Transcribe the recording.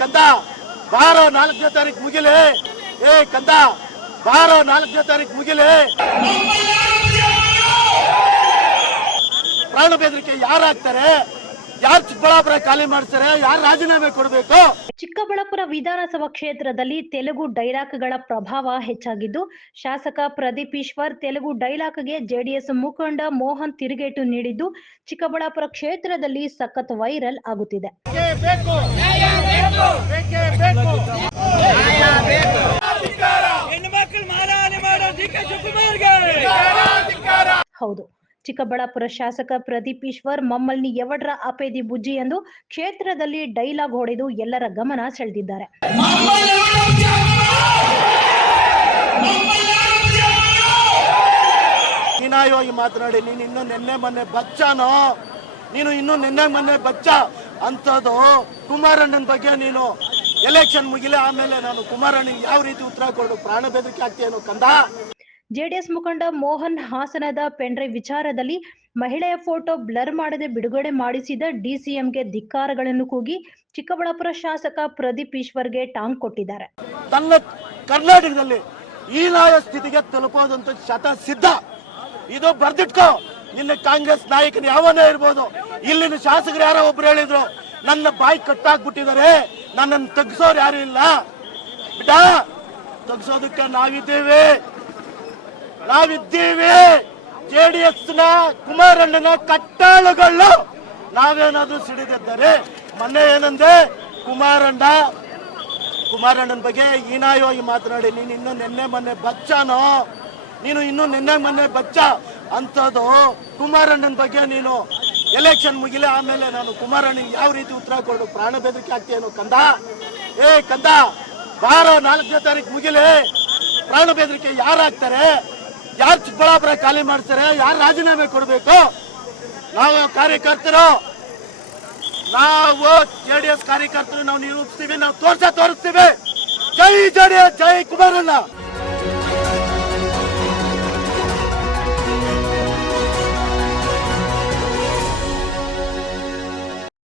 ಕಂದ ಬಾರೋ ನಾಲ್ಕನೇ ತಾರೀಕು ಮುಗಿಲೆ. ಏ ಕಂದ ಬಾರೋ ನಾಲ್ಕನೇ ತಾರೀಕು ಮುಗಿಲೆ. ಪ್ರಾಣ ಬೆದರಿಕೆ ಯಾರಾಗ್ತಾರೆ? ಯಾರು ಚಿಕ್ಕಬಳ್ಳಾಪುರ ಖಾಲಿ ಮಾಡ್ತಾರೆ? ಯಾರು ರಾಜೀನಾಮೆ ಕೊಡಬೇಕು? ಚಿಕ್ಕಬಳ್ಳಾಪುರ ವಿಧಾನಸಭಾ ಕ್ಷೇತ್ರದಲ್ಲಿ ತೆಲುಗು ಡೈಲಾಕ್ಗಳ ಪ್ರಭಾವ ಹೆಚ್ಚಾಗಿದ್ದು ಶಾಸಕ ಪ್ರದೀಪ್ ಈಶ್ವರ್ ತೆಲುಗು ಡೈಲಾಕ್ಗೆ ಜೆಡಿಎಸ್ ಮುಖಂಡ ಮೋಹನ್ ತಿರುಗೇಟು ನೀಡಿದ್ದು ಚಿಕ್ಕಬಳ್ಳಾಪುರ ಕ್ಷೇತ್ರದಲ್ಲಿ ಸಖತ್ ವೈರಲ್ ಆಗುತ್ತಿದೆ. ಬೇಕು ಬೇಕೇ. ಬೇಕು ಹೆಣ್ಮಕ್ಳು ಮಾರಾಣಿ ಮಾಡೋ ಡಿ ಕೆ ಶಿವಕುಮಾರ್ಗೆ. ಹೌದು. ಚಿಕ್ಕಬಳ್ಳಾಪುರ ಶಾಸಕ ಪ್ರದೀಪ್ ಈಶ್ವರ್ ಮಮ್ಮಲ್ನಿ ಎವಡ್ರ ಅಪೇದಿ ಬುಜ್ಜಿ ಎಂದು ಕ್ಷೇತ್ರದಲ್ಲಿ ಡೈಲಾಗ್ ಹೊಡೆದು ಎಲ್ಲರ ಗಮನ ಸೆಳೆದಿದ್ದಾರೆ. ಹೀನಾಯವಾಗಿ ಮಾತನಾಡಿ, ನೀನು ಇನ್ನು ನಿನ್ನೆ ಮೊನ್ನೆ ಬಚ್ಚನೋ? ನೀನು ಇನ್ನು ನಿನ್ನೆ ಮೊನ್ನೆ ಬಚ್ಚ? ಅಂತದ್ದು ಕುಮಾರಣ್ಣನ ಬಗ್ಗೆ ನೀನು ಎಲೆಕ್ಷನ್ ಮುಗಿಲೆ ಆಮೇಲೆ ನಾನು ಕುಮಾರಣ್ಣನಿಗೆ ಯಾವ ರೀತಿ ಉತ್ತರ ಕೊಡು ಪ್ರಾಣ ಬೆದರಿಕೆ ಆಗ್ತೀಯೇನೋ ಕಂದ? ಜೆಡಿಎಸ್ ಮುಖಂಡ ಮೋಹನ್ ಹಾಸನದ ಪೆಂಡ್ರೈವ್ ವಿಚಾರದಲ್ಲಿ ಮಹಿಳೆಯ ಫೋಟೋ ಬ್ಲರ್ ಮಾಡದೆ ಬಿಡುಗಡೆ ಮಾಡಿಸಿದ ಡಿಸಿಎಂಗೆ ಧಿಕ್ಕಾರಗಳನ್ನು ಕೂಗಿ ಚಿಕ್ಕಬಳ್ಳಾಪುರ ಶಾಸಕ ಪ್ರದೀಪ್ ಈಶ್ವರ್ಗೆ ಟಾಂಗ್ ಕೊಟ್ಟಿದ್ದಾರೆ. ತನ್ನ ಕರ್ನಾಟಕದಲ್ಲಿ ಹೀನಾಯ ಸ್ಥಿತಿಗೆ ತಲುಪೋದಂತ ಶತ ಸಿದ್ಧ. ಇದು ಬರ್ದಿಟ್ಕೋ. ನಿನ್ನ ಕಾಂಗ್ರೆಸ್ ನಾಯಕನ ಯಾವನೇ ಇರ್ಬೋದು, ಇಲ್ಲಿನ ಶಾಸಕರು ಯಾರೋ ಒಬ್ರು ಹೇಳಿದ್ರು, ನನ್ನ ಬಾಯಿ ಕಟ್ಟಾಕ್ಬಿಟ್ಟಿದ್ದಾರೆ, ನನ್ನನ್ನು ತಗ್ಸೋರು ಯಾರು ಇಲ್ಲ. ಬಿಡ, ತಗ್ಸೋದಕ್ಕೆ ನಾವಿದ್ದೇವೆ. ನಾವಿದ್ದೀವಿ. ಜೆ ಡಿ ಎಸ್ನ ಕುಮಾರಣ್ಣನ ಕಟ್ಟಾಳುಗಳು. ನಾವೇನಾದ್ರೂ ಸಿಡಿದಿದ್ದರೆ ಮೊನ್ನೆ ಏನಂದ್ರೆ ಕುಮಾರಣ್ಣ, ಕುಮಾರಣ್ಣನ ಬಗ್ಗೆ ಹೀನಾಯವಾಗಿ ಮಾತನಾಡಿ, ನೀನು ಇನ್ನು ನಿನ್ನೆ ಮೊನ್ನೆ ಬಚ್ಚಾನೋ? ನೀನು ಇನ್ನು ನಿನ್ನೆ ಮೊನ್ನೆ ಬಚ್ಚ? ಅಂತದ್ದು ಕುಮಾರಣ್ಣನ ಬಗ್ಗೆ ನೀನು ಎಲೆಕ್ಷನ್ ಮುಗಿಲೆ ಆಮೇಲೆ ನಾನು ಕುಮಾರಣ್ಣನಿಗೆ ಯಾವ ರೀತಿ ಉತ್ತರ ಕೊಡು ಪ್ರಾಣ ಬೆದರಿಕೆ ಆಗ್ತೀಯೇನೋ ಕಂದ? ಏ ಕಂದ ಬಾರೋ ನಾಲ್ಕನೇ ತಾರೀಕು ಮುಗಿಲೆ. ಪ್ರಾಣ ಬೆದರಿಕೆ ಯಾರಾಗ್ತಾರೆ? ಯಾರು ಚಿಕ್ಕಬಳ್ಳಾಪುರ ಖಾಲಿ ಮಾಡ್ತಾರೆ? ಯಾರು ರಾಜೀನಾಮೆ ಕೊಡಬೇಕು? ನಾವು ಕಾರ್ಯಕರ್ತರು. ನಾವು ಜೆಡಿಎಸ್ ಕಾರ್ಯಕರ್ತರು, ನಾವು ನಿರೂಪಿಸ್ತೀವಿ, ನಾವು ತೋರ್ಸ ತೋರಿಸ್ತೀವಿ. ಜೈ ಜೆಡಿಎಸ್, ಜೈ ಕುಮಾರಣ್ಣ.